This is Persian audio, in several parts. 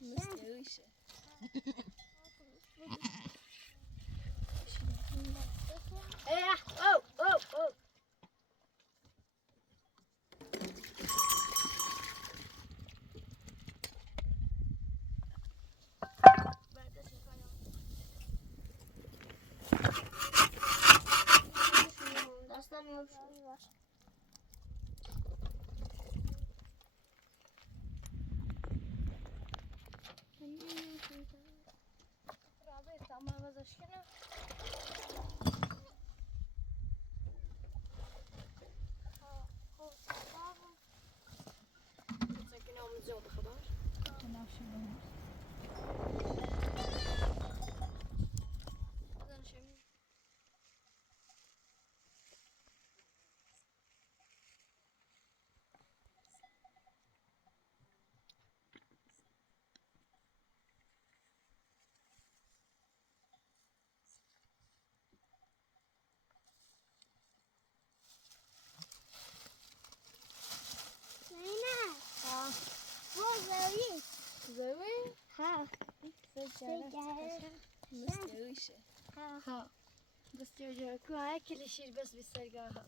مستویشه او او او دستم میاد رابط تمام ازش کنه ساكنة ومزوم بخبر أنا وش بقول هذا شيء زوي ها مستويشه ها بس جوجو هاي كل شيء بس بالسرقاها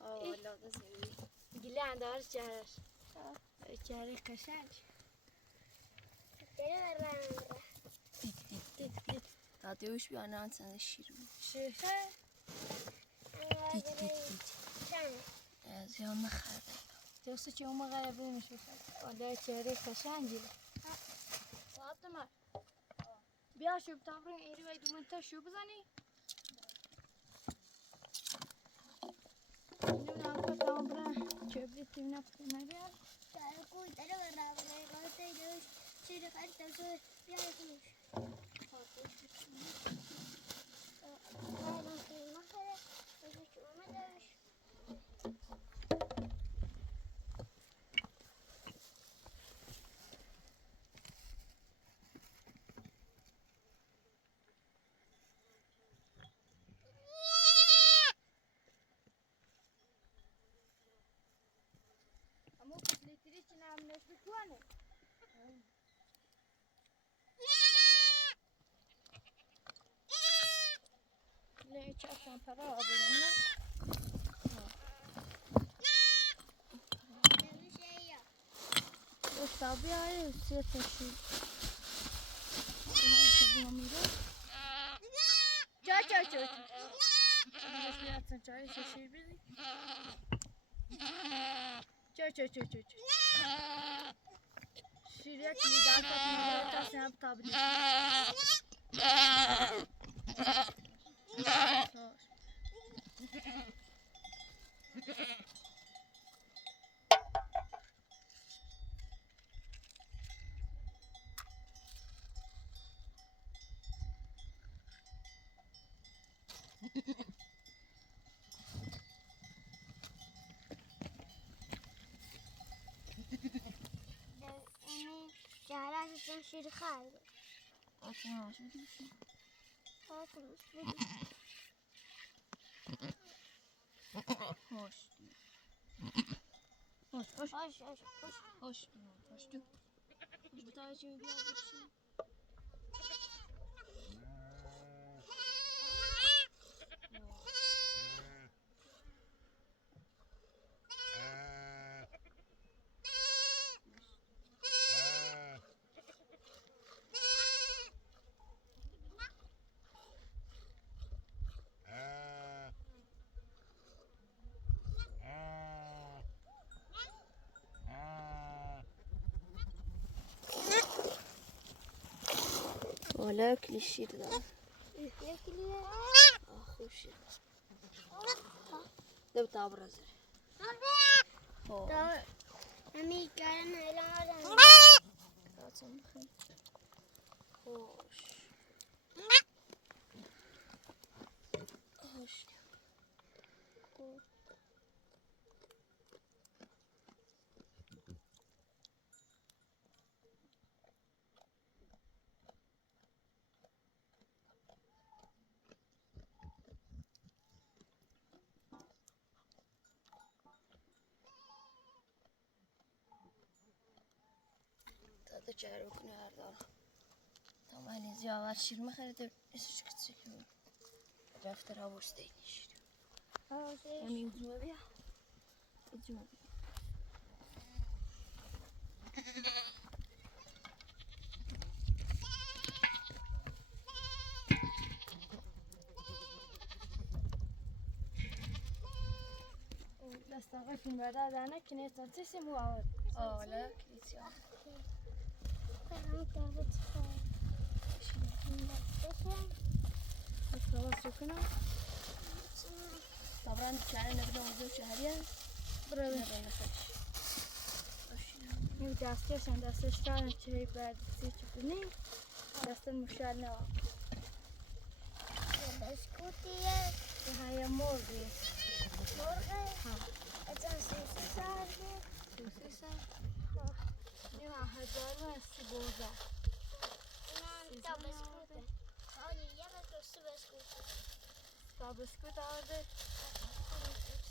والله ده زوي قلي عندها شهر شهر قشنج هذا وش بيانا عن سنة الشيرو شيخة زيان نخرب توصي شو ما غير بين شيخة ولا شهر قشنج فاطمة بیا شو بتابرين إيري ويد منتر شو بزني نون عم بتابرين شو بدي نفس مريم تعالوا ترى ورا قلت له شيء خالد تسوي بيعرفوش أنا في المحل بس ما داش أمو كتلي تري كنا عم نشوف كوانه لا يتشافن فرا أبونا الطبيعي وسيت الشيء هاي شبيه ميرو جا بس لا تنجاي شيء بيدي جا شريك اللي دافت من تاسع بطابني جهلاش تمشي خالد أصلاً شو تمشي هوش بتاعي شو بيعمل شيء ولا أكل الشيء ده أخوش ده بتاع برازيل أمي كان إلى خوش da çare okunu her dara. Tamam hani ziyavar şirme خرده اسمش کسی که رفته را ورسته اینش. همین زوه بیا. زوه. دستاقه فیلم برده دانه کنه تنسیسی مو آورد. لا کلیسیا. خلاص کنم. طبعا چاره نبود موضوع شهریه. برای نیو دستشان دستش کارن چه بعد سی چکنی دست مشکل نه. بسکوتیه که های مرغی. مرغه ها. اتن سوسی سرده سوسیسه. نیو هزار و سی بوزه. اینم تا بسکوته آنی یه بسکوت بسکوته تا بسکوت آورده.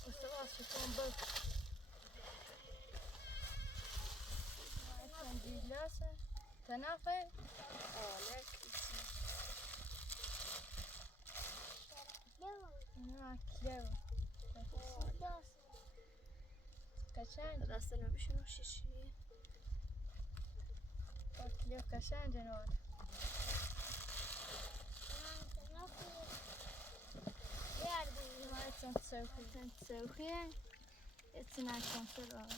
استواس شکم بس. دیلاسه. تنافه. لا کلیسیا. نه کلیو. کشان. دست نمیشون شیشی. با کلیو کشان جنوان. It's not so good. It's so here. It's an icon for all.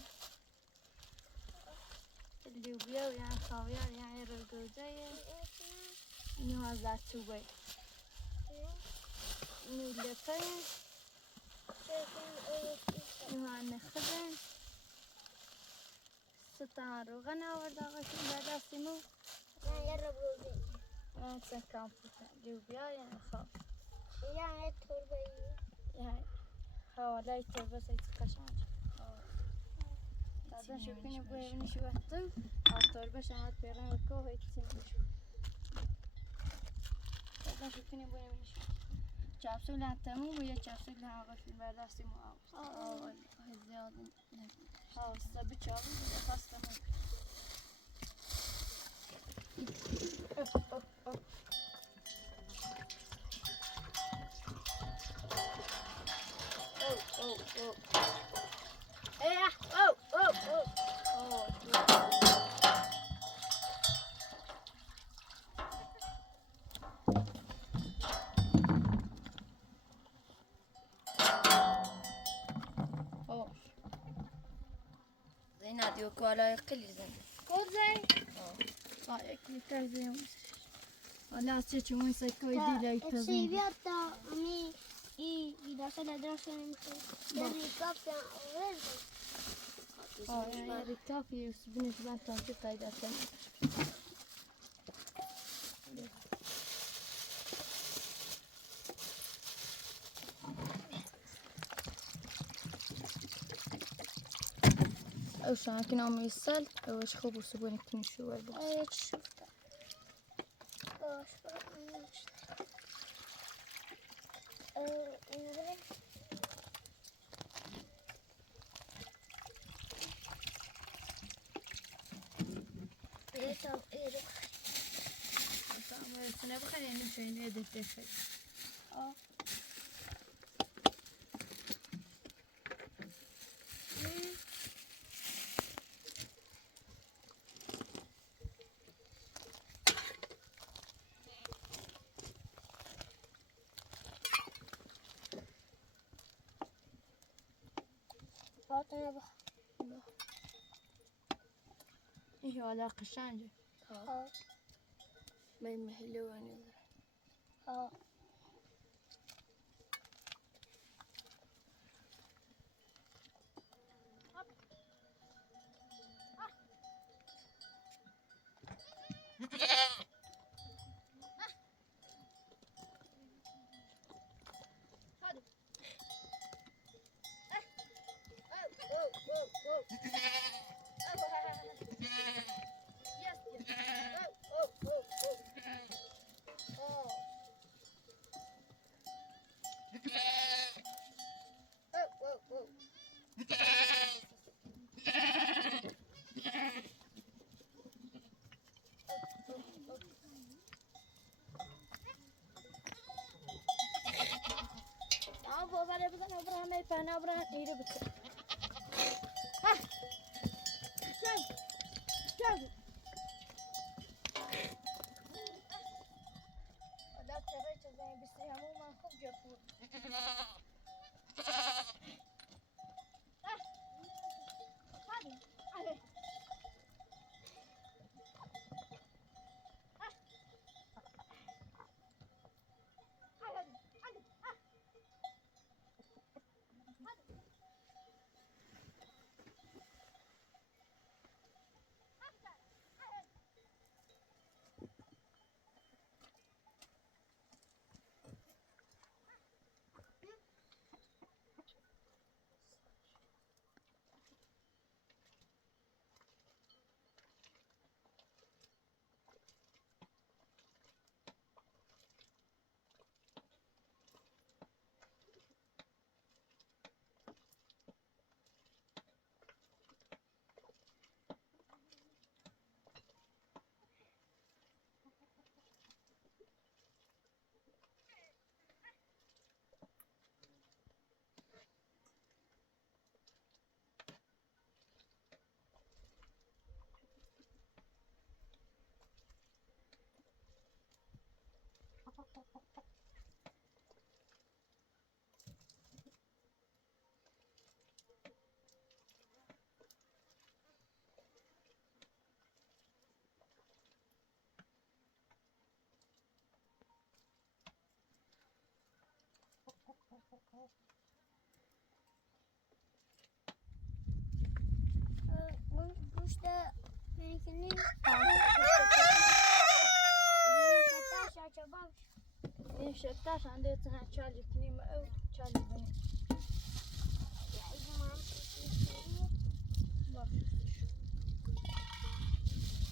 اللوبیا و یعنی خاویار یعنی رگوزه اینو از دستوبه اینو لپه اینو نخده ستان روغن آورد آقاشون در دستیمو یه ربوزه یعنی سن کامپوتر لوبیا یعنی خواب یه تربه یعنی حوالای تربه سایت قشنگ دادن شکنی باید نشو وقتو آفتار شماد پیران و که هایت سیمشو دادن شکنی باید نشو چپسول هم و یه چپسول هم آقا فیلم بردستی ما آورد زیاد نبود. سبی چاقی بوده خواستم زين هاديو كوالا يقل زين. کجای؟ یک زیم حالا چه چون سکوی دیلای سی تزین بیاد تا امی ای درس درس نمیشه یه ریکاپ یه ریکافی سبینش من تانچه قاید اصلا او شما که نام ایسال اوش خوب و سبونه کنی شو بر بود آیا چی شفته باش اینه ایره سنه بخیر اینو شاید دفته خیلی باطنه بخ این حالا قشنگه ها ما يمهلوا يعني. ها أنا أبرا إيري بس ها شاف لا ترى زي بس يا مو ما خب جفور هذا عليه Guşta benimkini إيه شتاش عندي تنا تشالي كنيمة أو تشالي بني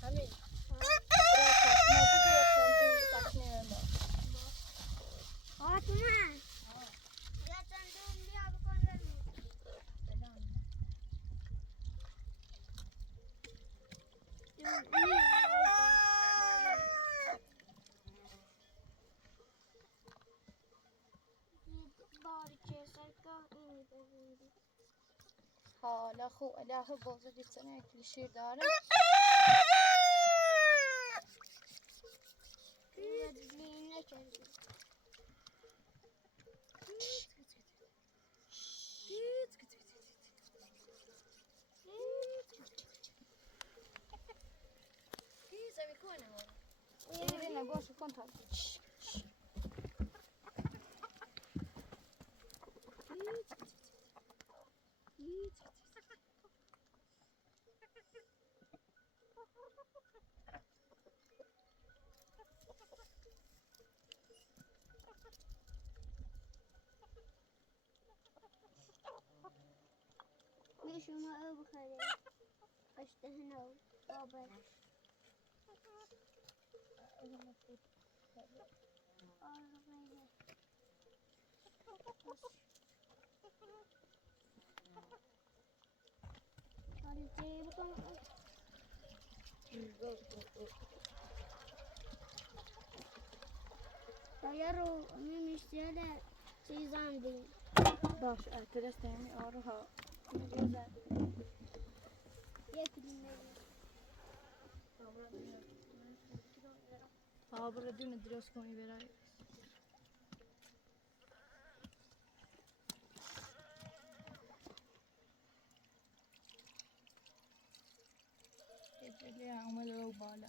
همين ما بقي يتنبين بتاكني ما Fatma. Ya tandem dia bukan lagi. حالا خو اله بازو دیتنه کلی شیر داره ایرینه باشه کن تا ليش ما أبغى أشتهنا وطابر طيروا من الشارع سيزان دي باش اعترست يعني اروها بردون درست کنی برای اللي عملوا بالا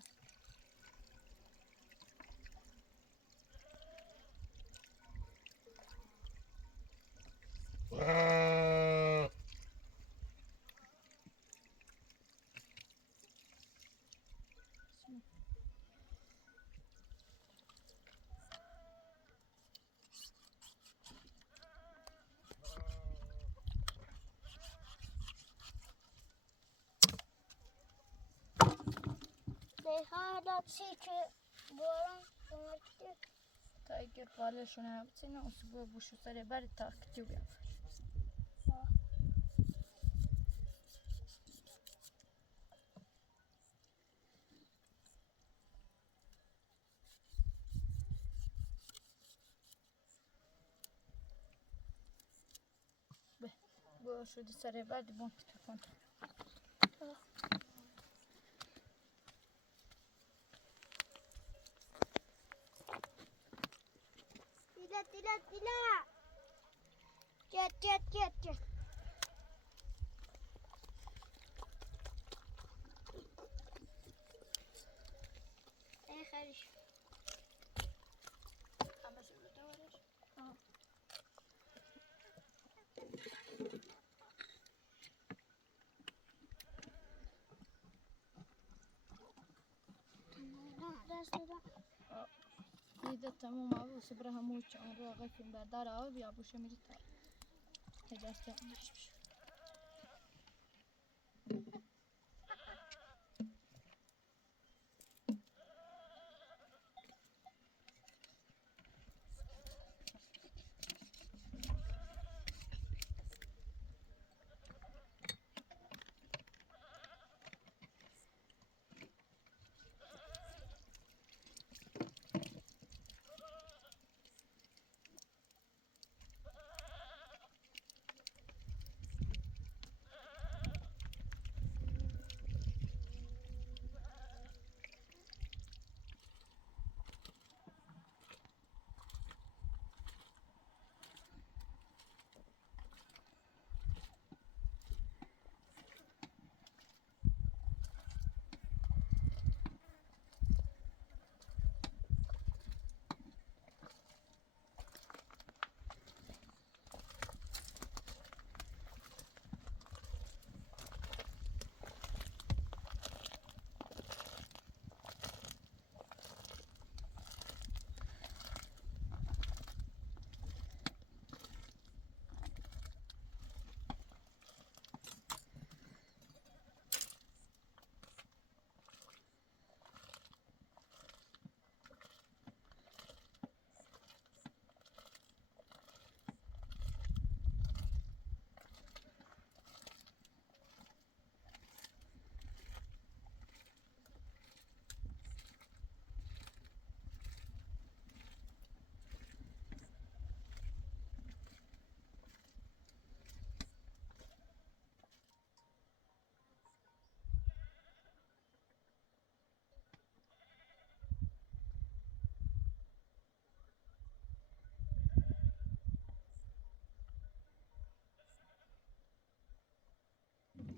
هذا شيء بوران سمعت تا اگر بالشون بتینه اسبوع بوشو سره بر تاکتی بیاد به شده سر بعد بون تکن تلا جت ای خرش همه شده دورش دست بده دیده تمام آب و سبره همو چون رو غفیم بردار آب یا بوشه میری تا هدست جمعش بشه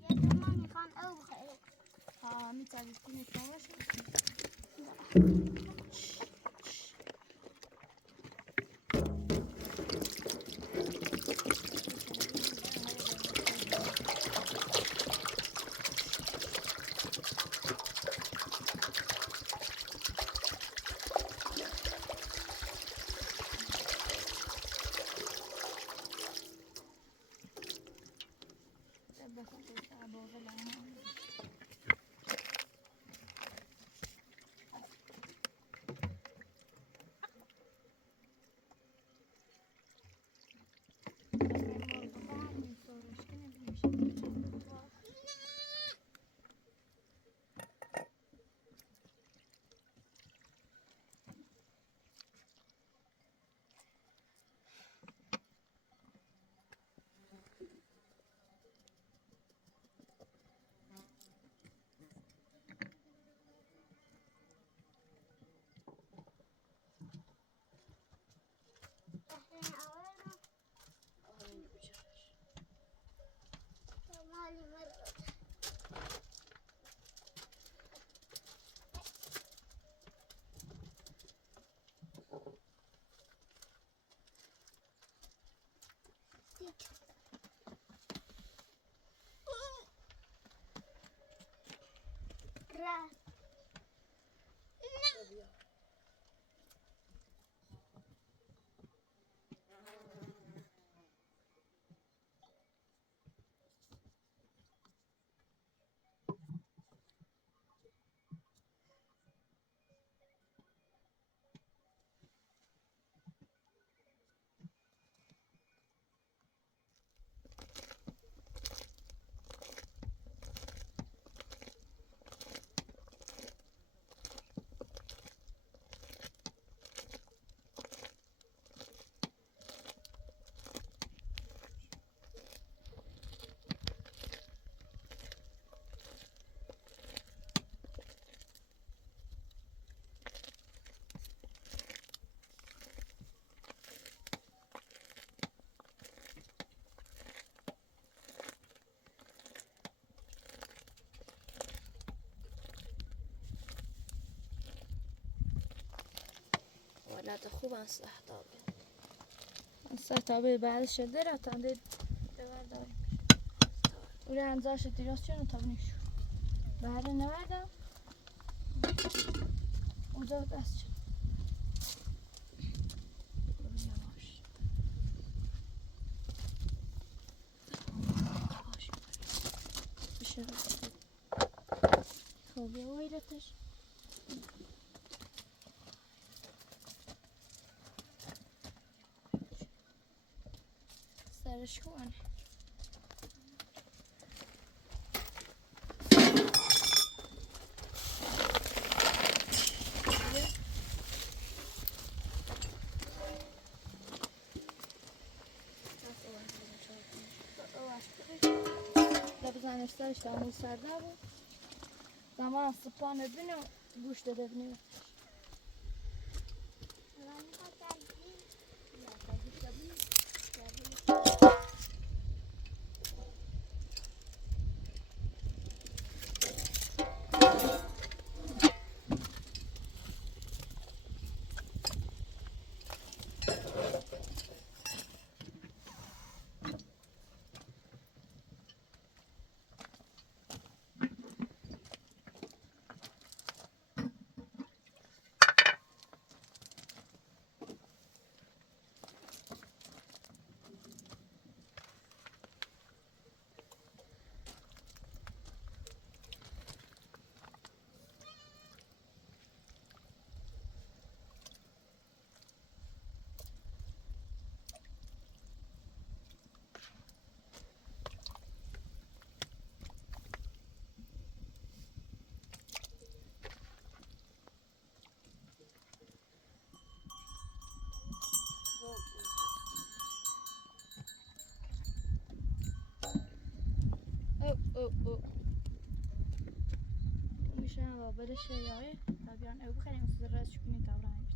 یه ما میخوان او بخیره میتونی کنی کنوشه مالي مرة راس لا خوب اصلاح طابع طابع بعدش داره تنده دور داریم ولی انزاش دیراست چون تابنیش بعد نورده اونجا دست شد خب یه ویلتش سرش کنه بزنش سرش دامون سرده بود زمان سپان بینه گوش داده بینه میشه و برش یای تابیان او بخریم از راست شکنی تابران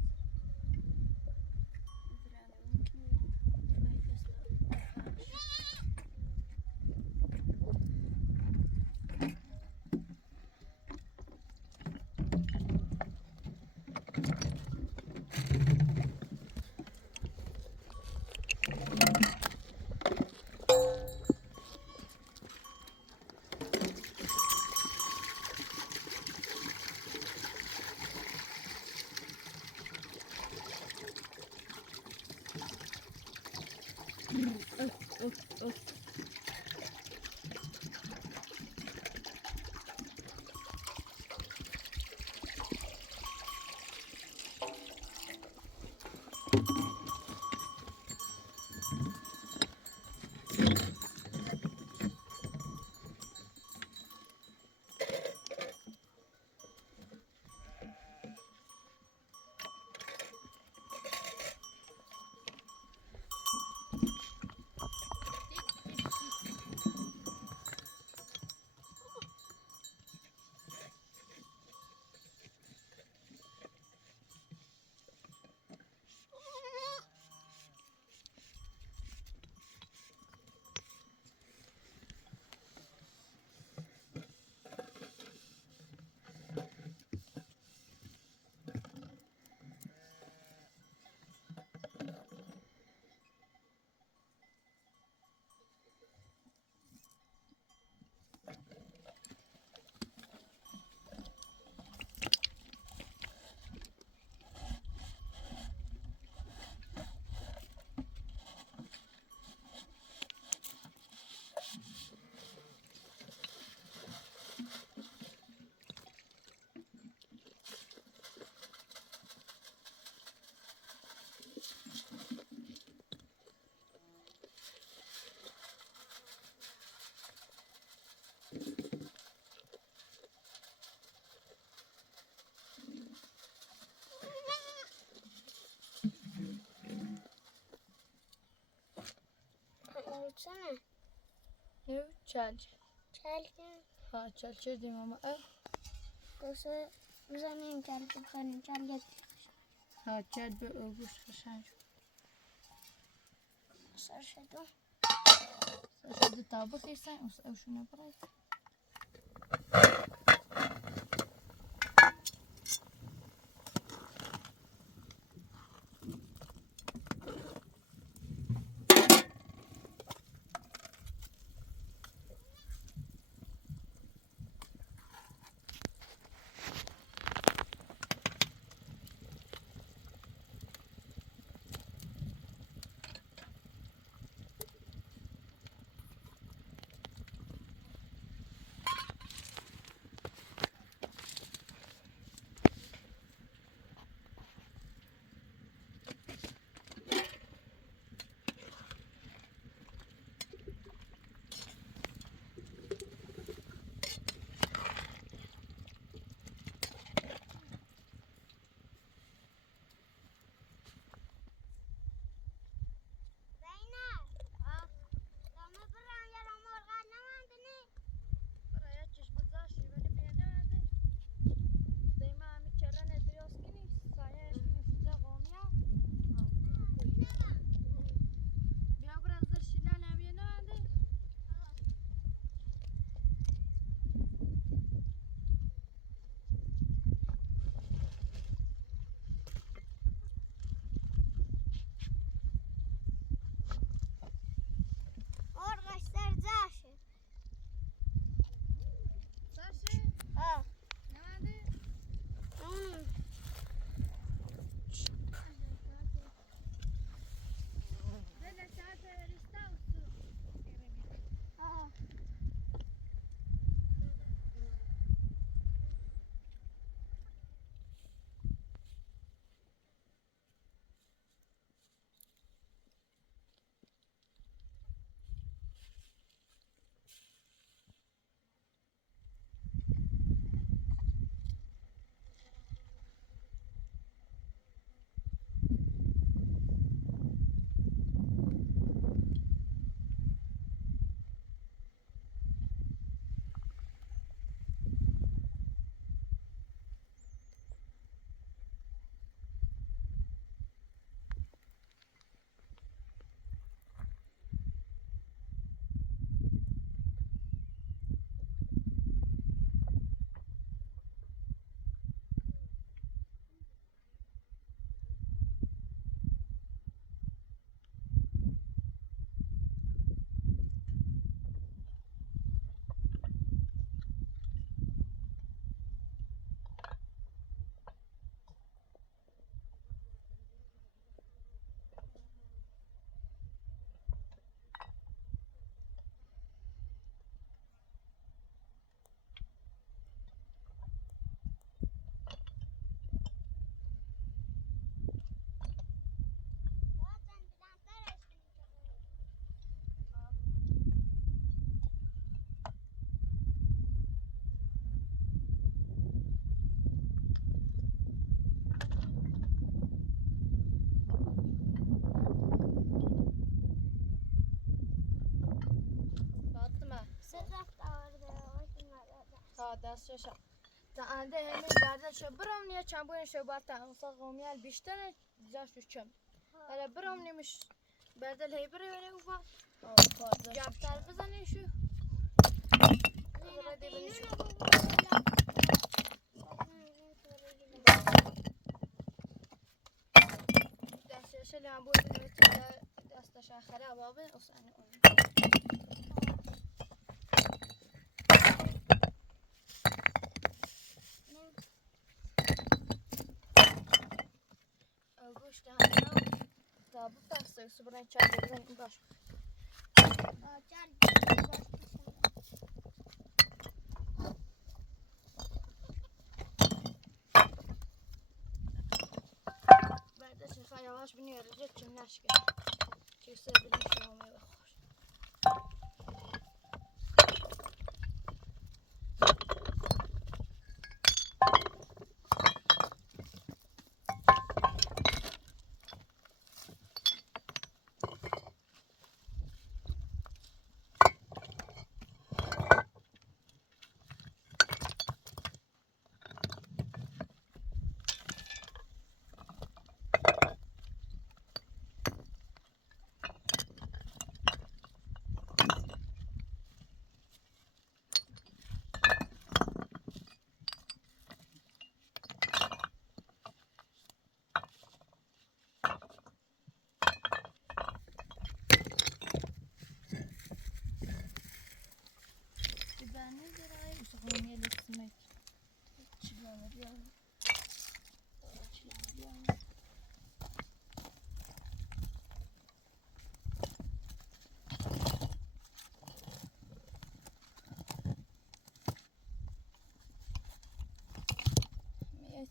چنه؟ یو چل چل کن؟ ها چل چه دیم اما او دوسته بزنیم چل بخوریم چل گد ها چل به او گوش خشن سر شدو سر تابو خیستن او شونه برای دستش تا انده همین بردش برام نیا چند بوینش برتا انصا قومیال بیشتره جاشو چم ولی برام نمیش بردل هی بره ولی اوفا جابتر بزنی شو بزرده بلیشو دستش اللي عم بقول دستش خراب بابا وصاني گوش دهنم تا بپرسه صبرای چای بزنیم باش بعدش خواهی یواش بینی رجت چون نشکه چی سر بینی شما می بخور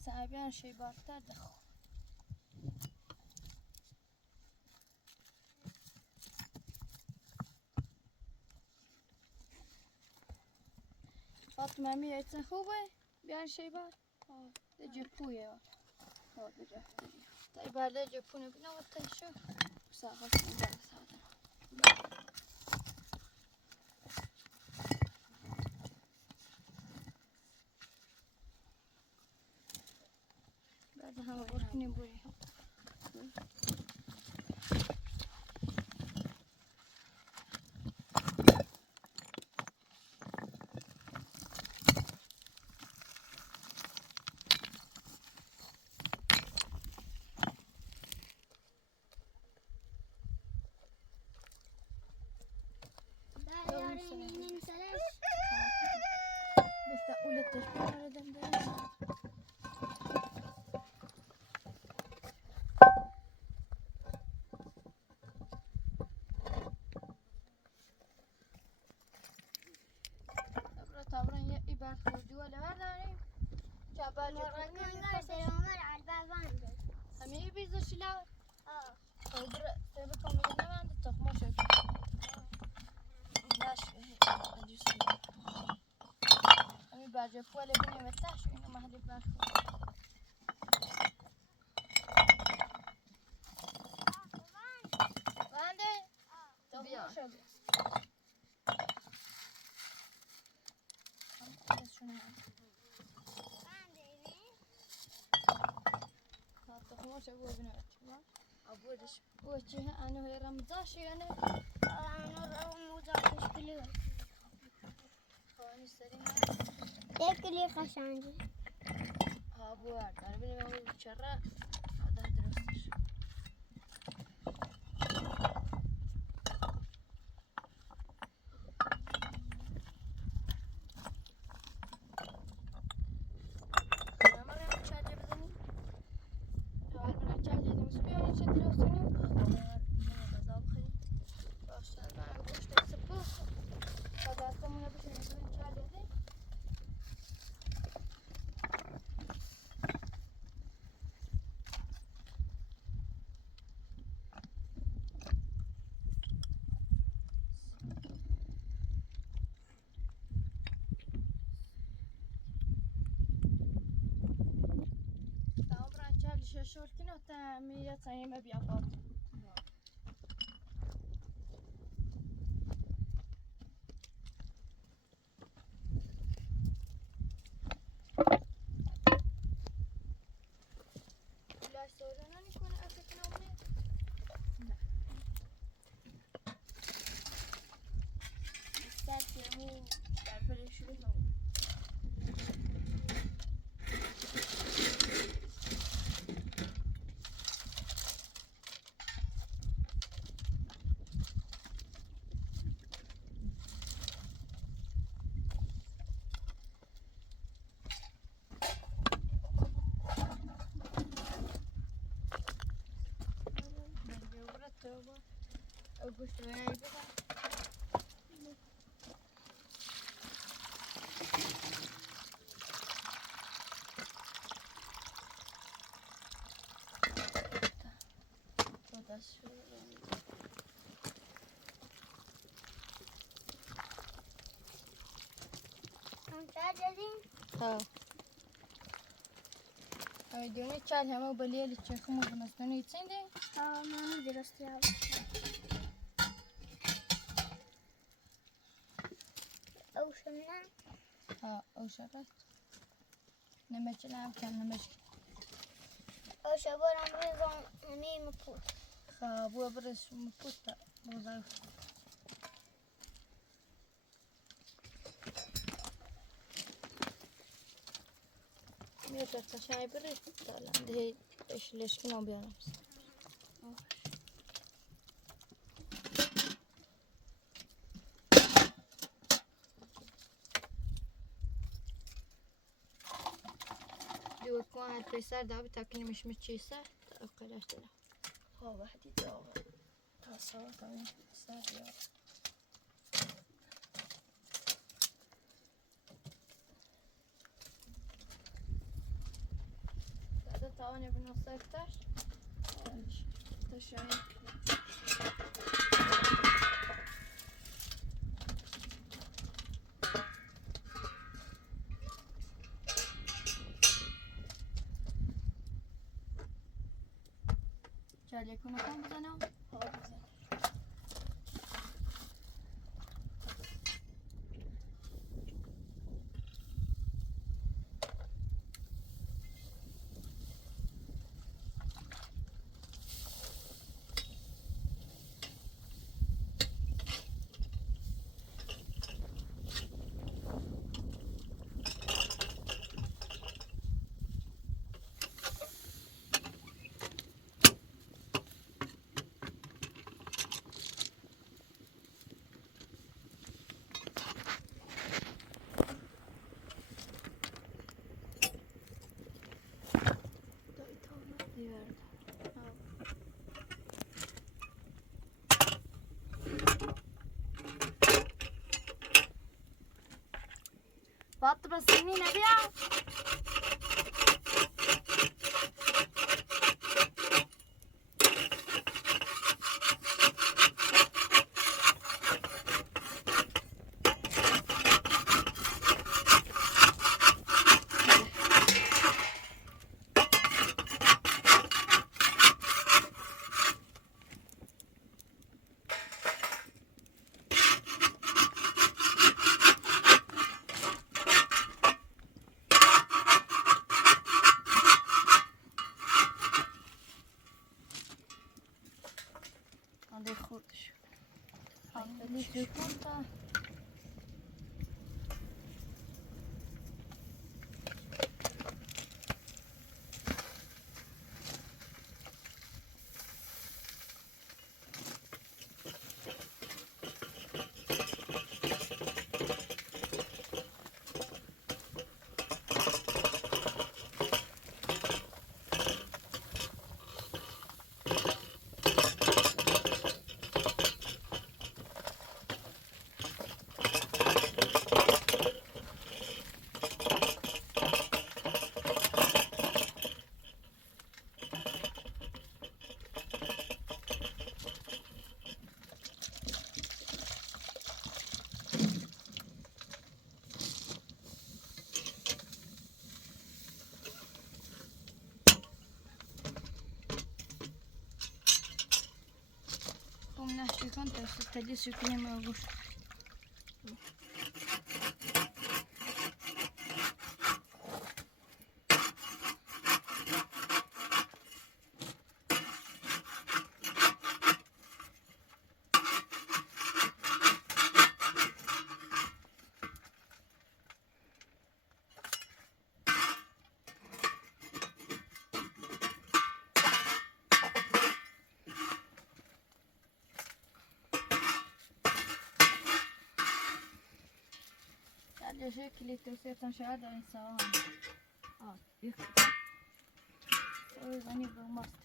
صاحبیان شی بارتر دخو فاطمه میایت خوبه بیان شی بار ده جپویه ده جپویه تای برده جپونه بنا و تایشو ساقط اینجا ساده بعد هم برکنیم بوری بس أقول التشبيه ردم ده طبعا یه ایبر خودی ولی برداریم جبال همه بیزشی لا خودر سبب کامل نمانده تخمه شد همه برجه پوله بینیم اتاش اینو محلی برخود بنده تخمه شد تخمه شد بینیم اتاش أبودش وجهه أنا هي رمضاشي أنا موزاتش كلها خواني سرينا تاكلي خشانجي ها بوار تعرفين ما هو بشرة هذا درستش أنا مرة شاجة بدني هاي مرة شاجة دي مسبيا ولا شاجة درستني شوركنا تامية تايمة بيعبط او گوشت رو نهی بزن تو دست شو هم چه جدیم؟ ها دونه چال همه بلیه چه خمو بنستانی ایتسنده ها منو درستی ها او شمنا ها او شرط نمچه لام کم نمچه او شبارم ریزم همه مپوت خابو برش مپوتا بودا میاد تا شای برش دالم ده اشلش کنم بیارم دو كون بيسار دابي تاكني مش متشيسة تأكلش تلا ها وحدی داغه تا سوا کمی سر یا هذا تاوني بنص تاش تا شاید جالي كنا كم بزنو ها بزن دای تا بیارد بط بسيني نبيع عندي خوردش اللي كنت نحكي كنت تديس كلمة وقش هذا شكلي توصية شهادة إنسان يكتب غني بالمصدر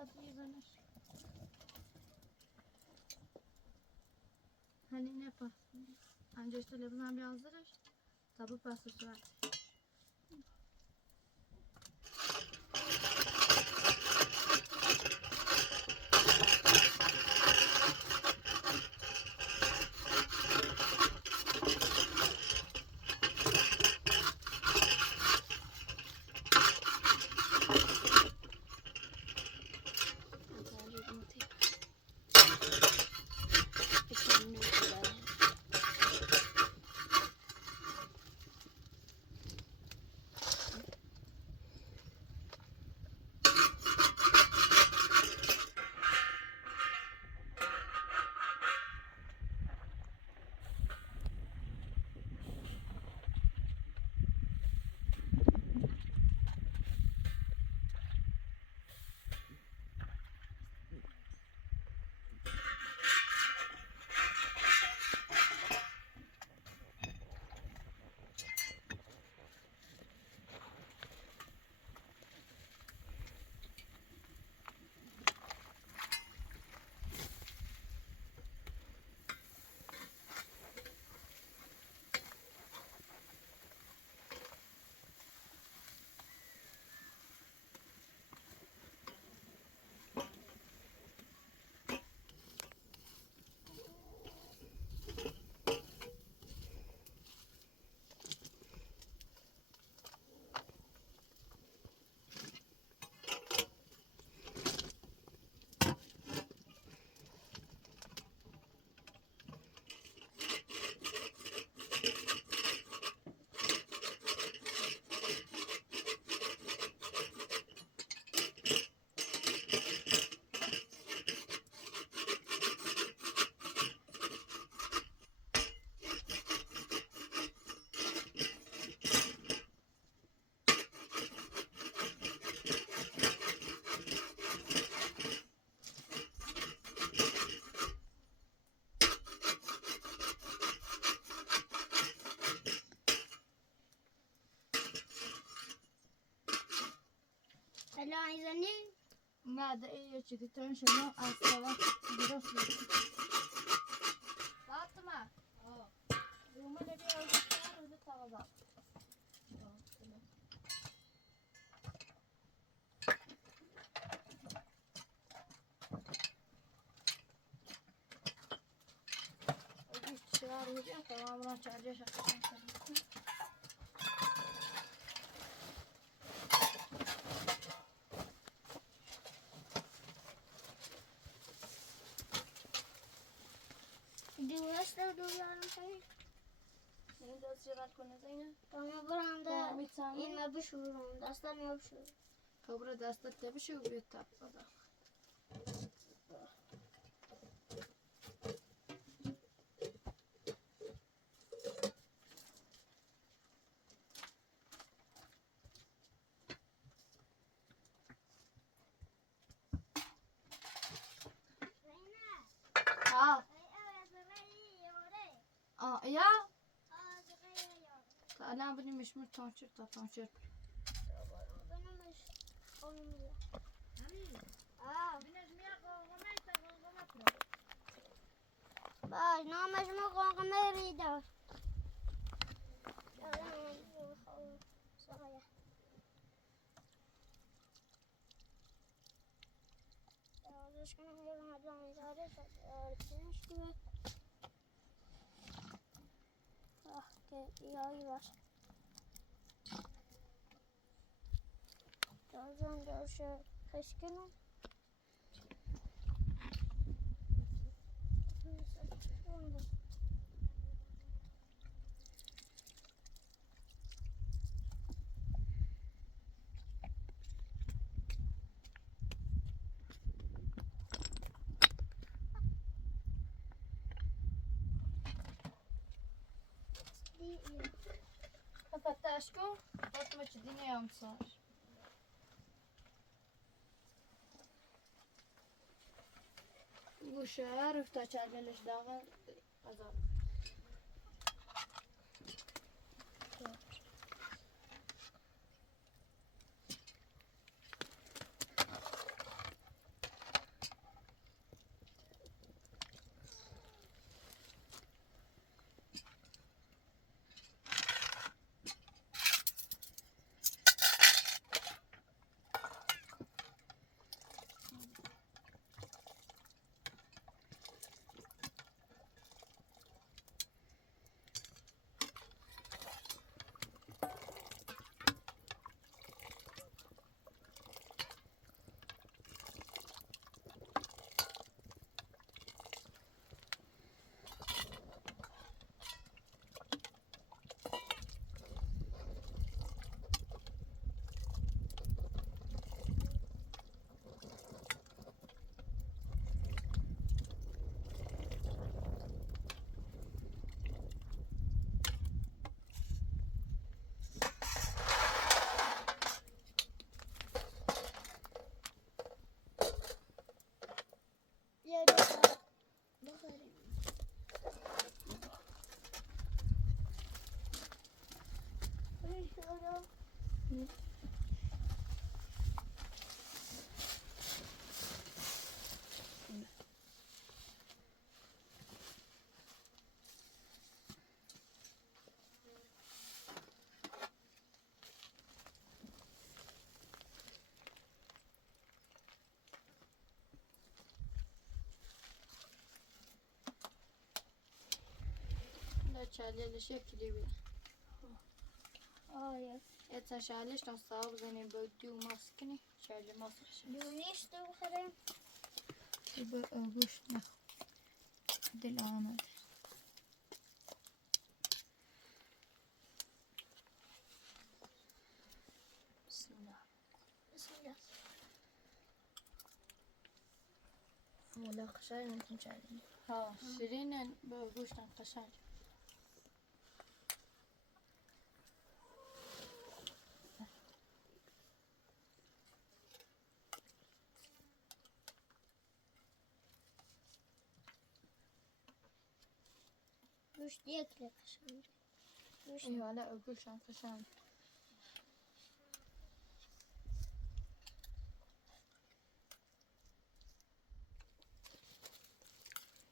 دستی بنش هنی نه پس انجاش تلفن بیازدش تابو پس صورت الان ایزنی نه ده یه چیزی تون شما از سواد درست بکنید فاطمه رومه نبی از روز تازه چرا روزی تمام را چارجش کنیم دیوست رو بیارم کنی این دست جرات کنه زینه تمام برنده میتونم این مبشورم دستم مبشور خبر دستت تبشه و بیاد تب بده یا تا الان بدیم مشمول تانچر تا تانچر باش نامش مقاقمه ریده یایی باش دازم داشته خشکنم فتش کن فاطمه چه دینه هم سار گوشه رفته چرگلش داغل قضا آدم ده چالش یکلی بیه آیا یه چالش تا صاحب زنی بودی و ماسک کنی چاله ماسک شد دونیش تو بخورم به گوشت نخو دل آمد بسم الله بسم الله مولا قشنگ ممکن چندین ها شیرین به گوشتم قشنگ گوشت یک قشنگ گوشت ایواله گوشتم قشنگ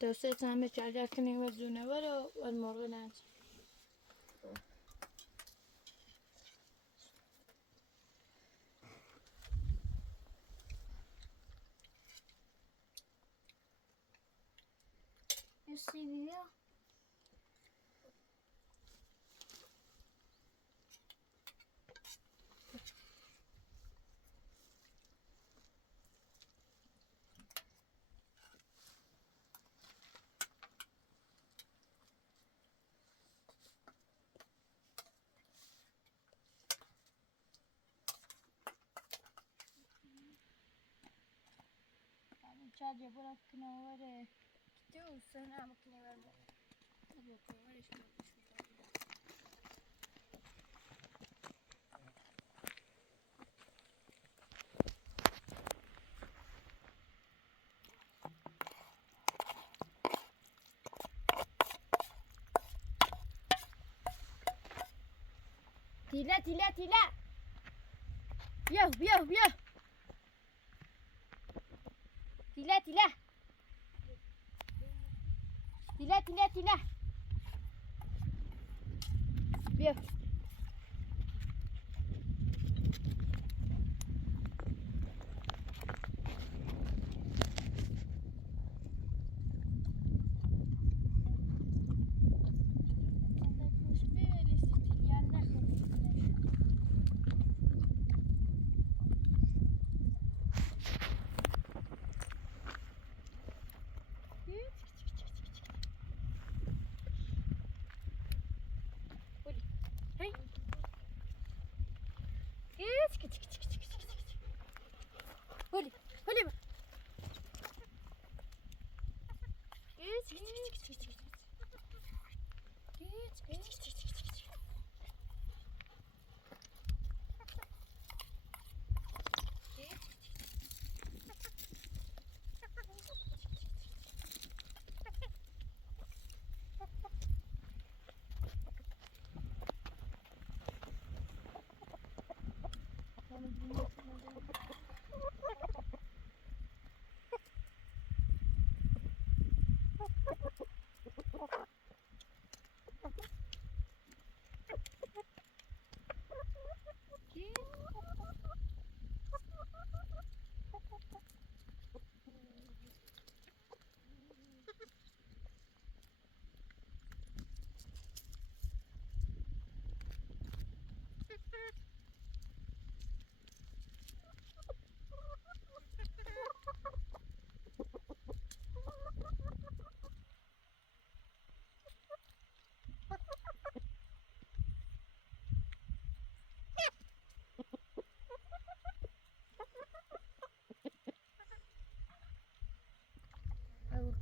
توسه همه چالش کنی و زونه برو و مرغ نج سیبیا چالش برو کنه وره تو سنا مکنی ور برو ورش تیله تیله تیله بیا بیا بیا تیله تیله تیله تیله تیله بیا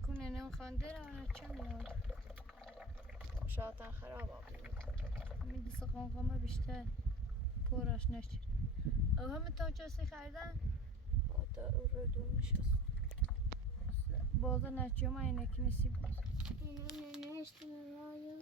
کنه نه خانده را نه چه میاد شاطن خراب آبی میگی سخن قامه بیشتر پرش نشید او همه تا چسی خریدن آتا او رو دون میشست بازه نچه ما اینه که نسی باز نشتم رایا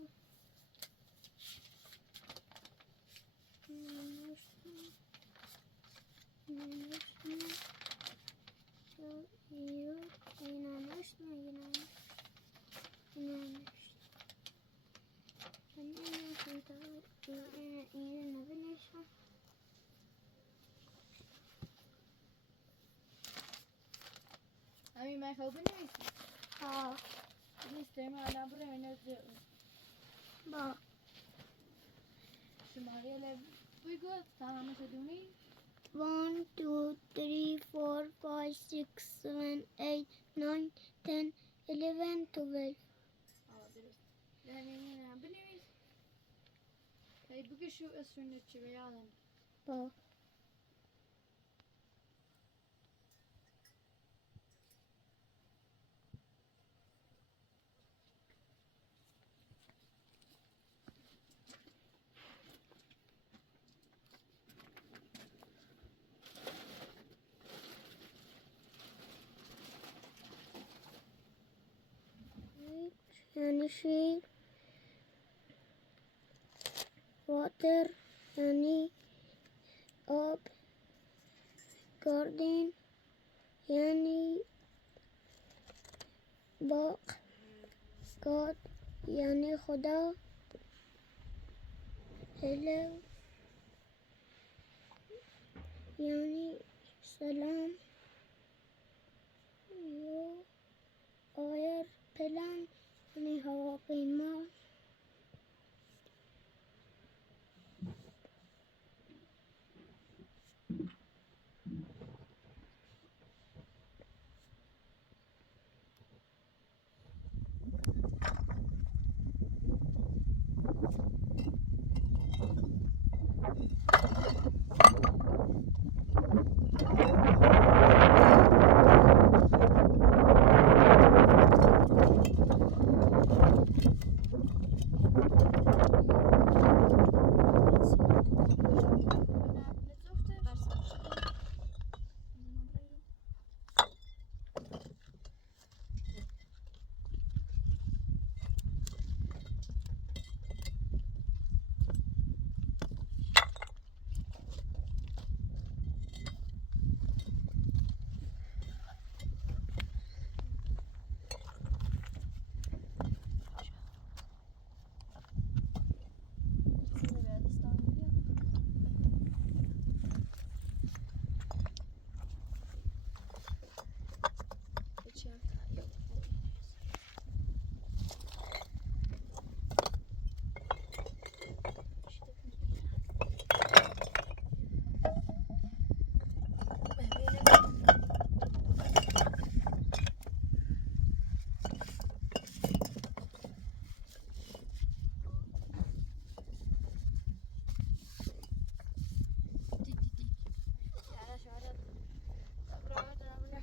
خو بنویسی ها نیست ما انا برای نزد با شماره بگو تا همه شدونی 1 2 3 4 5 6 7 8 9 10 11 12 درست یعنی نه بنویس هی بگو شو اسمه چی بیادم با يعني شيء water يعني آب garden يعني باغ God يعني خدا hello يعني سلام you airplane يعني هواپیما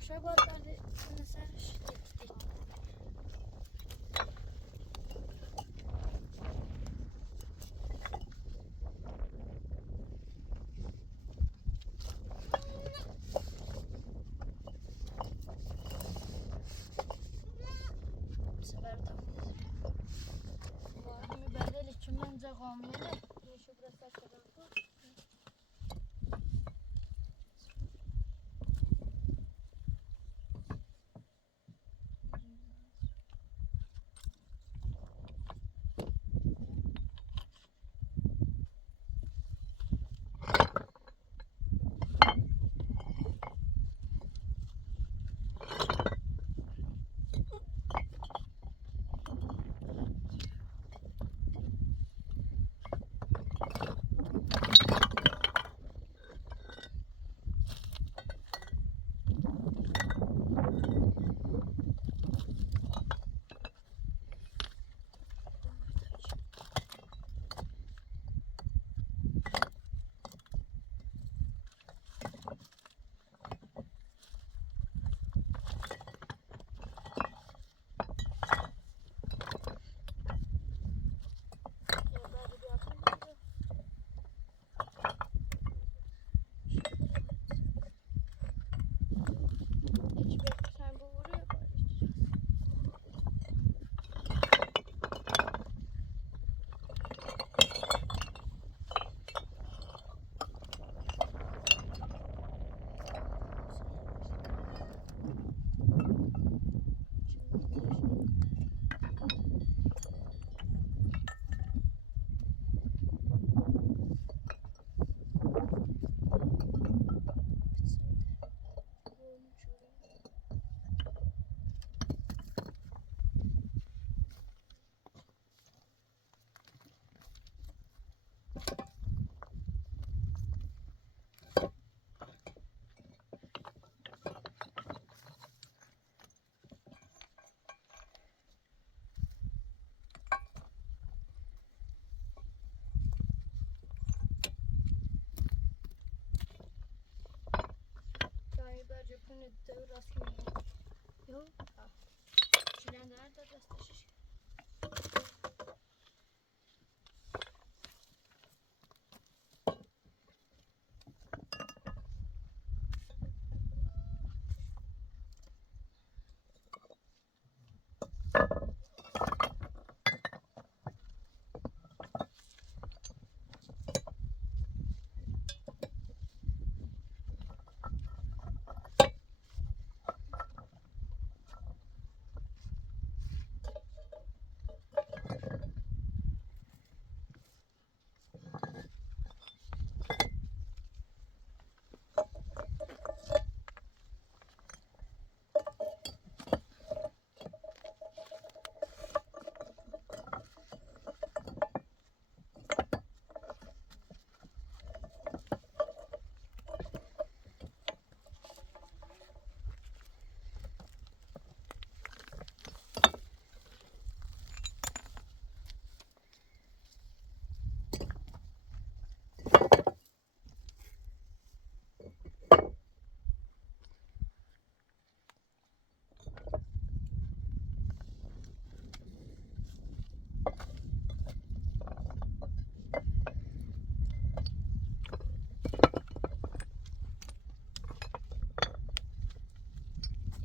شباب بعد نسرش بدل چمن زغامیه میشه برسه شدن کنه دو راست کنه یو چیلن دارد دستشش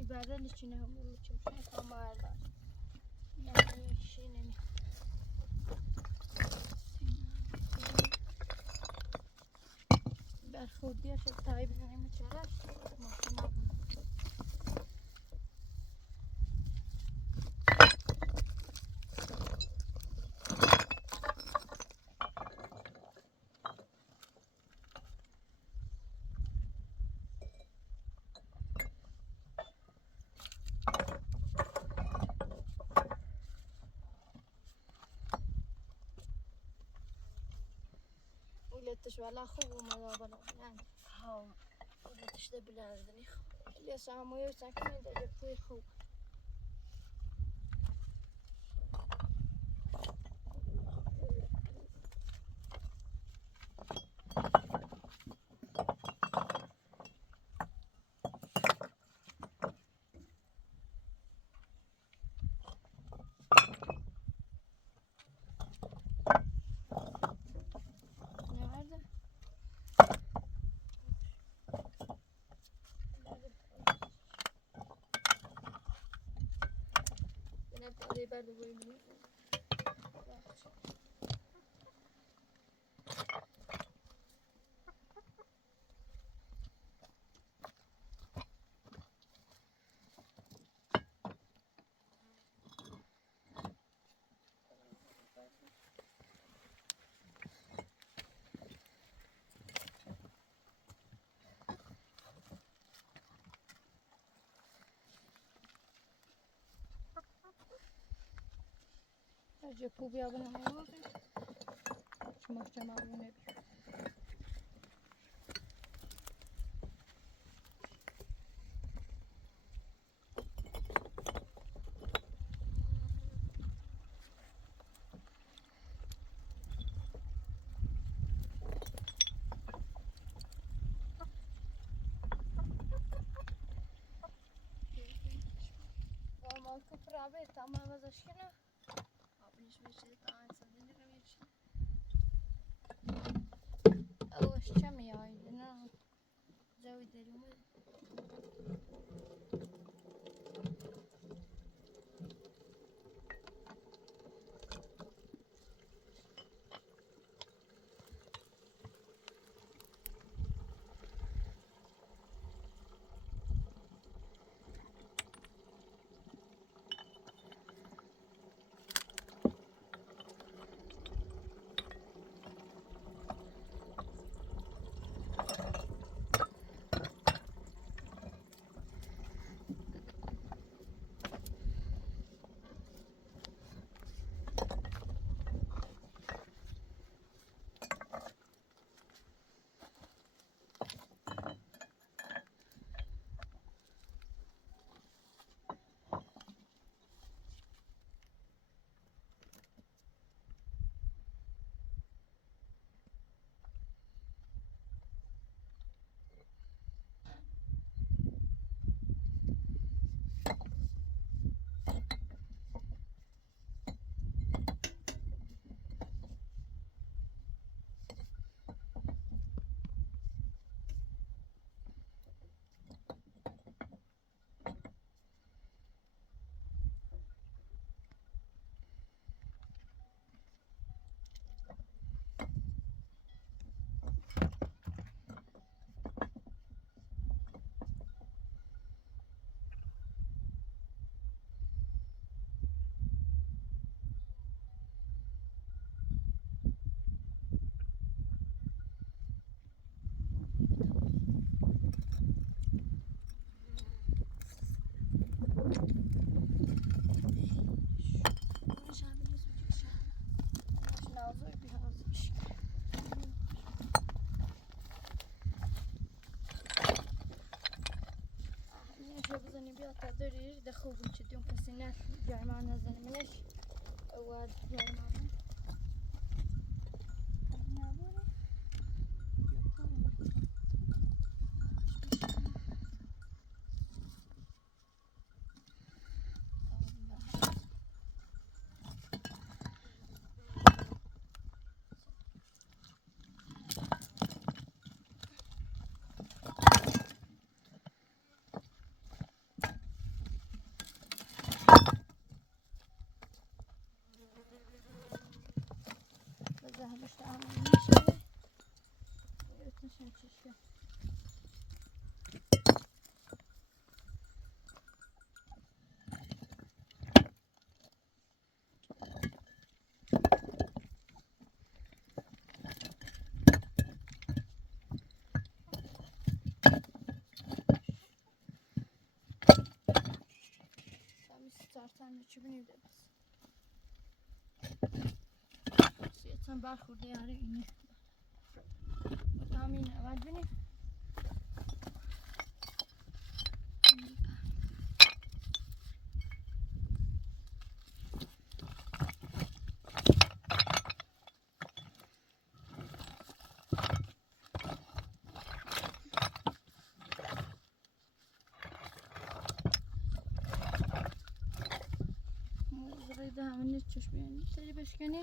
بعدن içine hamur açıyorum. Kamarlar. Yani şeyini. برخوردی شد تایی بزنیم چراش محکم ولتش ولا خوب وما بلا يعني ها ولتش ده بلردنی خب اللي سامو يسكن ده جبوي خوب برده بويمني Acı pul bir abone olmalı. Çamaşır abone bir. Normal kıpır abi tamam az aşkına. آبنش میشه تا انسان نمیشه اولش چه میاید نه جوی دریمه تا داری دخوبم چدیم کسی نه جرمان نزنه منش و جرمان نبوده همش تعمل میشه یتنشم چیشه سامی ستارتن چی بینیده بس سیتن برخورده یاره اینه همین اول بینیم زريدة من التشبيه تري باش كاني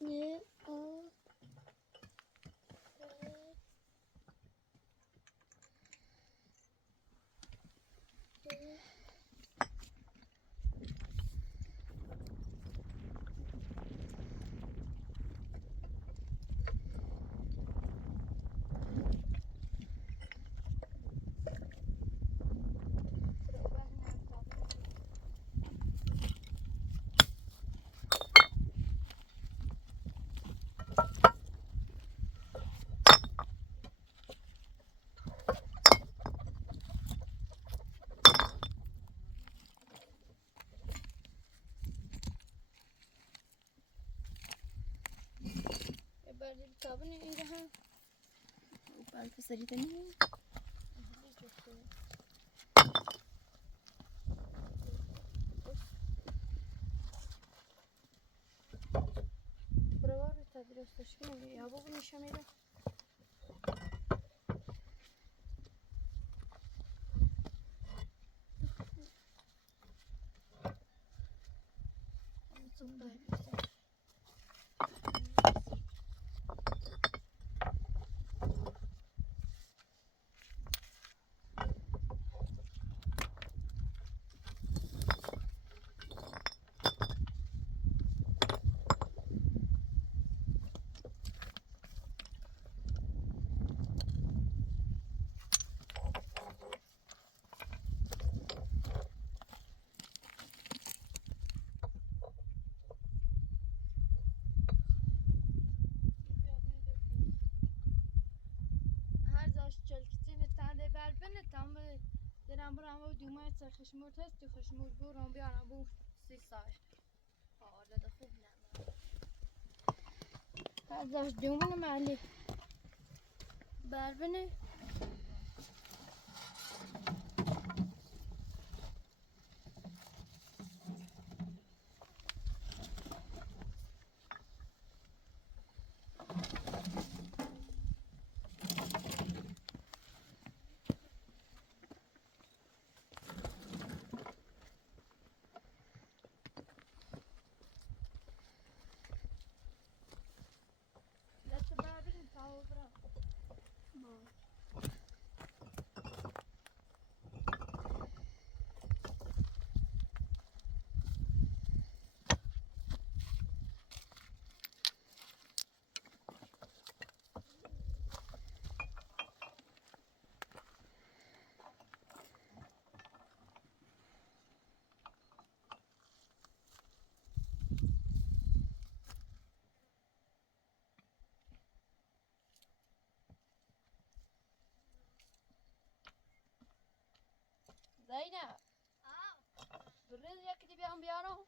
Ne o? بعد الكابن إنها وبعد فسري تاني براور تدريس تشكيل يا أبو بني شميلة بنت tam درام برام و دومای خشمور هست خشمور برام بیارم بو 3 ساعت آره ده خوب نه هذا دومنا معلي باربني زينب بالرز يكتب بيان بيانو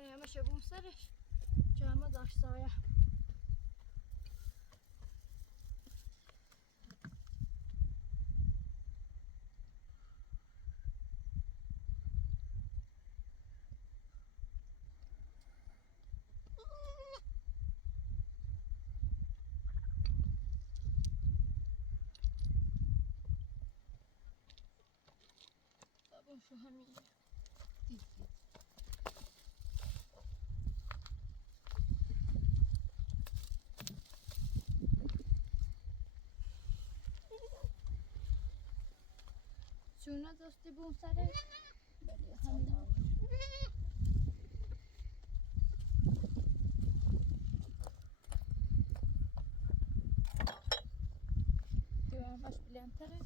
بونه همه شبون سرش چه همه داشت سایه طبعا شو همینه چونه داشتی بون سرش؟ بله همین دیو همش بلندتره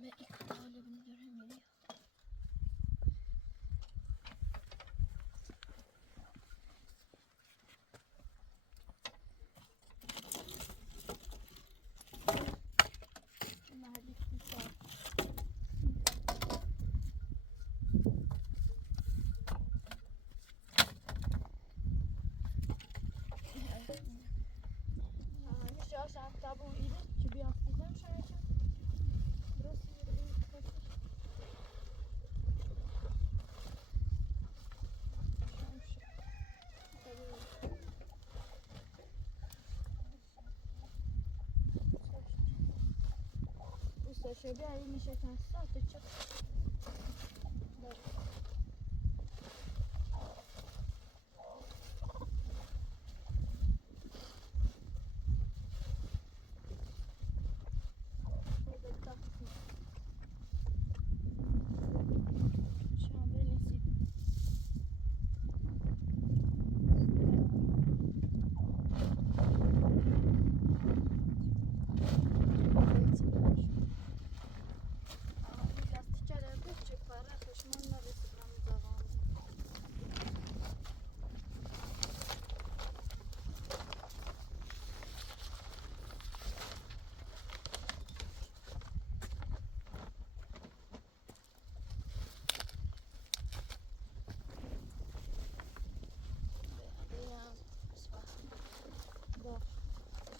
من این کتاله بنداره میری محلی کلیسا همیشه آشان تابون ایده چی بیافتیدم شاید درست میره این کسش Слушай, бля, я не сейчас настал, ты чё?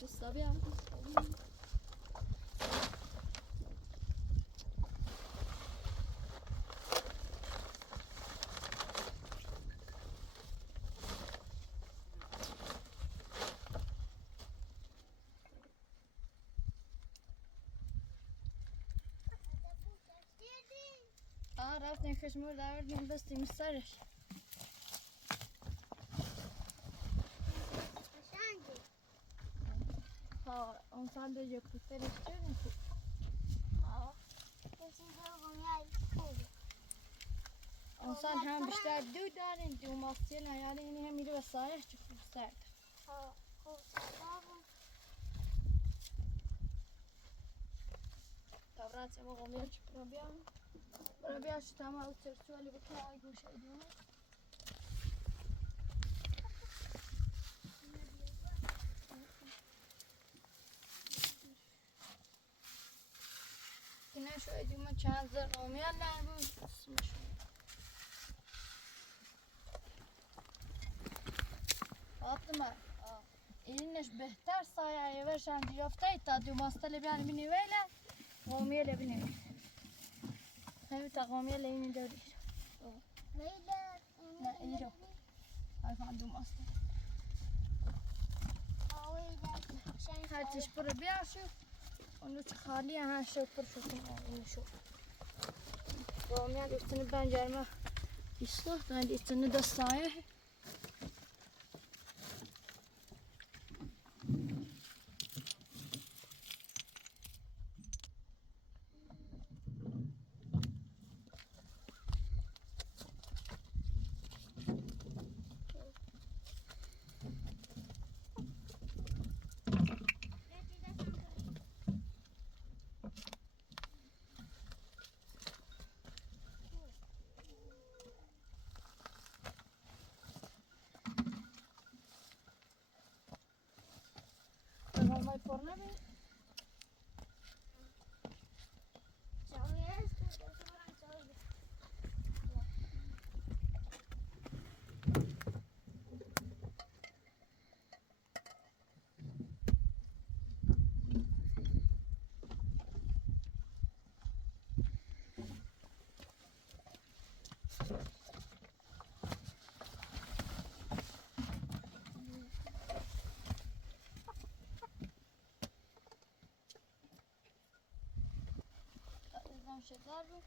Zostawiam. رفتیم خشمور داوردیم بستیم سرش ها اون سال دو یک سرش چه اون سال هم بیشتر دو داریم دو ماستی نیاری اینی هم میره به سایش چه خوب سرد دورات ما قومیه چه برو بیا شو تمام او ترسو ولی بکنه آی گوشه ایدونه اینه شو ایدونه چند زر قومیه لعبون اسمشون فاطمه اینش بهتر سایه ایورشن دیافته تا دو ماستل بیان بینی ویله قومیه لبینی همین تا قومیه لینی دوری نه ایرو های دو ماستل هرچیش برو بیا شو اونو چه خالی ها شو پر شو اونو شو قومیه دوستنی بنجرمه ایستاخت دوستنی دستایه نبی شدار رو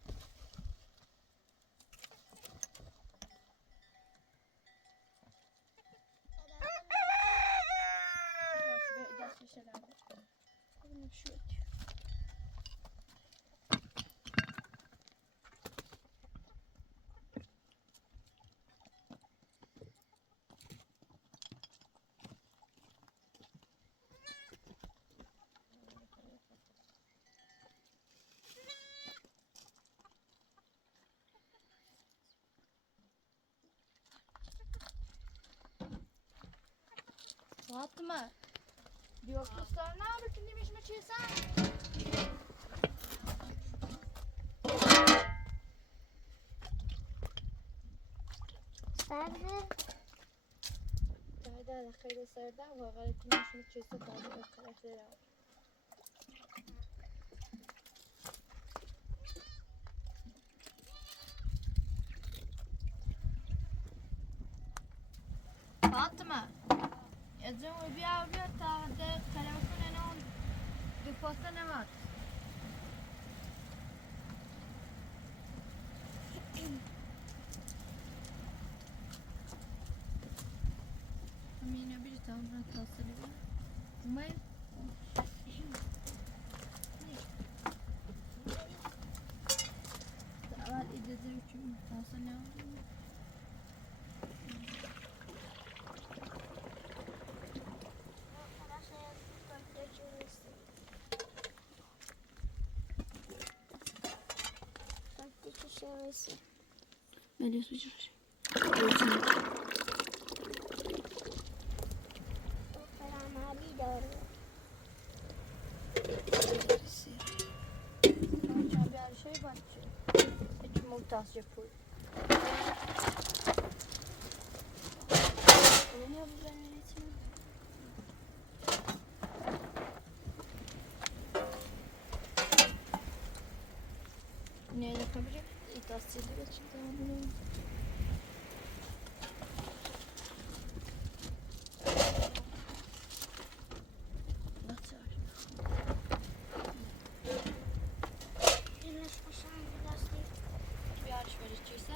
دستش لعبه ببینم شو فاطمة دي وقت الصلاة بتني مش ماشي ساعة سرده هذا خير سردة وغير كل مش ماشي ساعة آخر فاطمة الزوم بيا تا تلفون انا دو پاستا نمات همینه بیش تمام تصل بیا اومد اول ایده زیر چون تصل نمات Öyle sucuk. فرامالی داره چند بیار شی بچه هیچ ممتاز پول Öyle buzlarını içiyor. ne yapabilirim? İtasıyla geçildi bunu. Nasıl? اینش قشنگ دستی Bir alışverişçiyse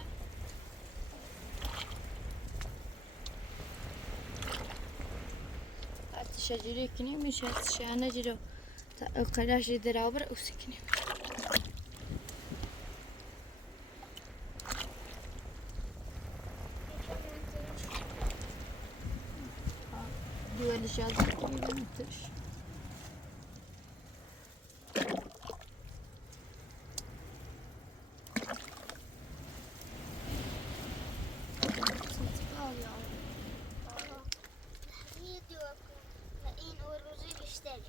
هات شجرة كني مش هات شانة جرو قلاش درابر وسكني دول شاذ يبنتش تحديد لئين والرزي بيشتري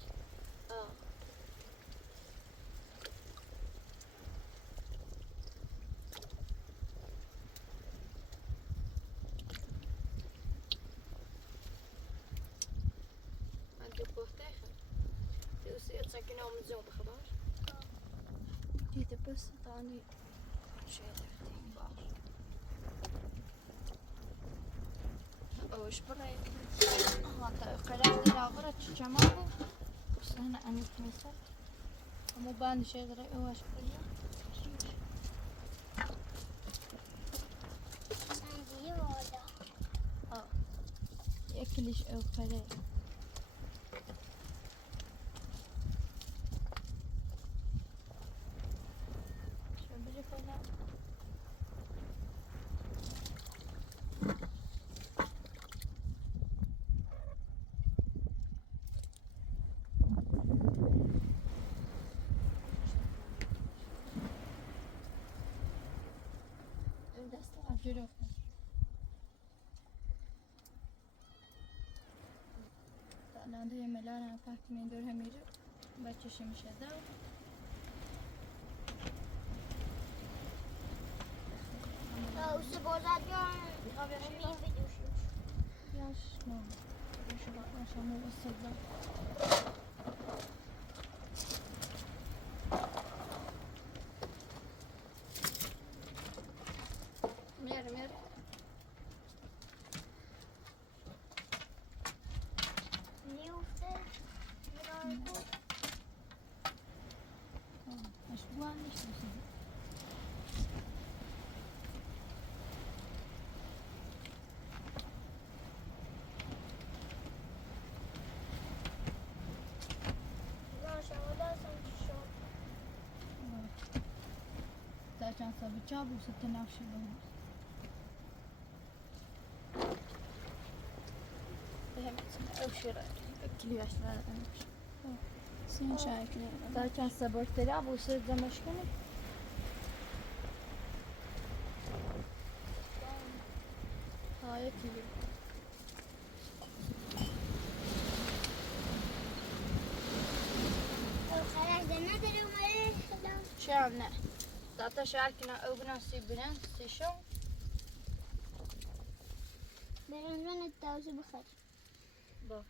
عندك بوفتاخر تقصي تسكني من زوم بخبر جيت بس طاني شيء تحتين باش اوش برايك هذا قلاش درابر تشمعه بس هنا انا مثل مو بان شيء دري اوش برايك سندی والا ياكلش او قلاش جلو أنا الان ده ملان تحت من دور هميجو بچش میشه ده Usta bozarken emin videosu. yaş ne şu bak aşağıya basıldı mer Niye usta? مش بوان ليش تسوي zaten sabı çabu satın afşılı كل يشتغل سين شايفني zaten sabır tela bu sözde meşgul gayet iyi خلاص ده نادر ومالي خلاص. شو عملنا zaten şarkına ögüne sibinen sişon برنجان التوزي بخير. bak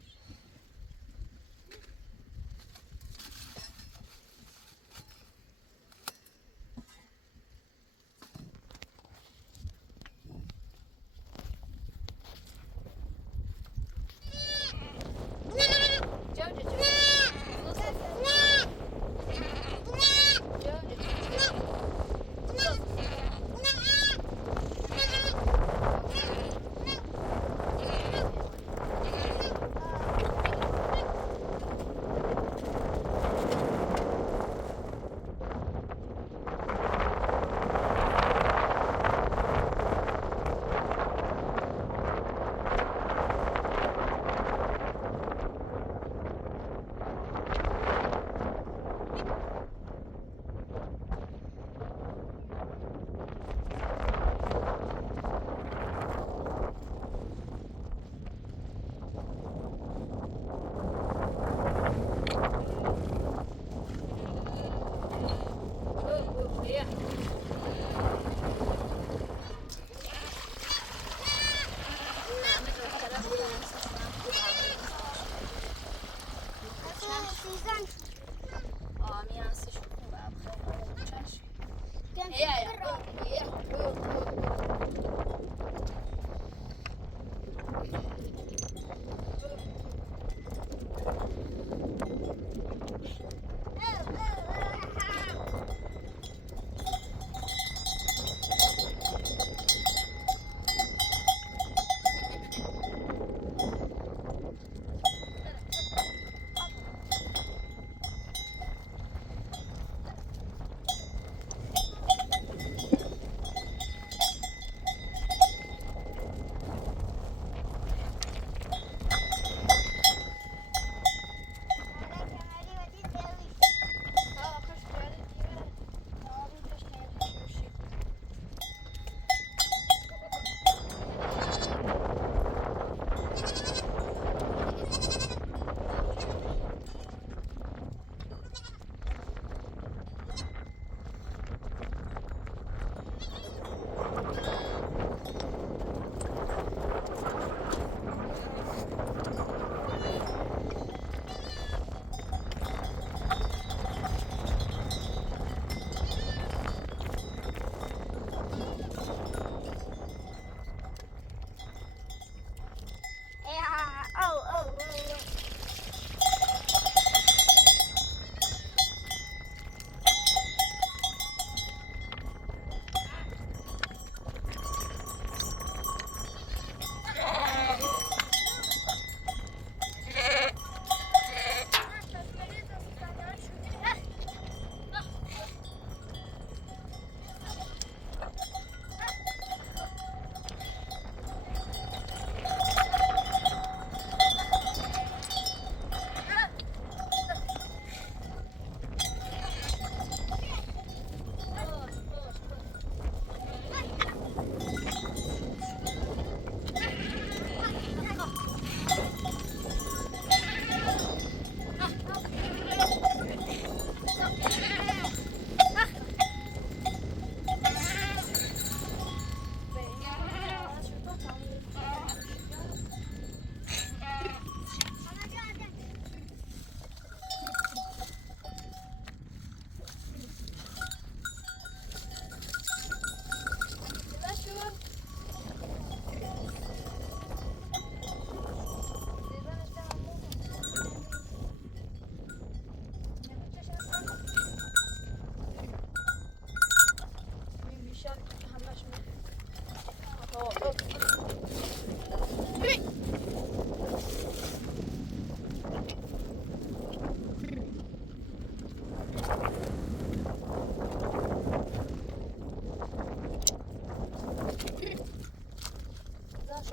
Zawsze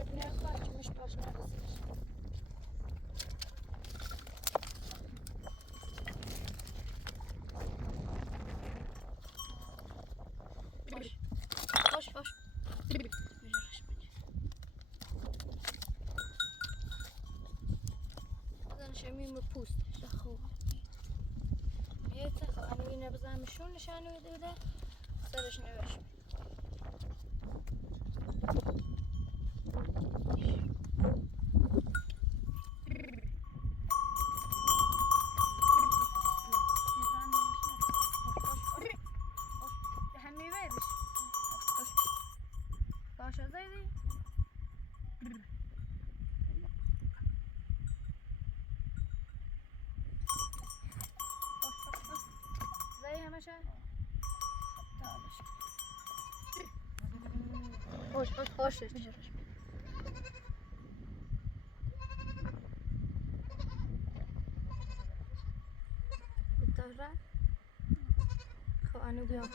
mnie chodzi, myś patrz na to. Chodź, chodź. Zaraz się mimo puste. Wiecie, ani nie bzamy szun nişanı ödedi. Sarış ne ver. Hemi veriş. Başadaydı. زي همشة خوش خوش خوش الطهرة خو أنا بيوم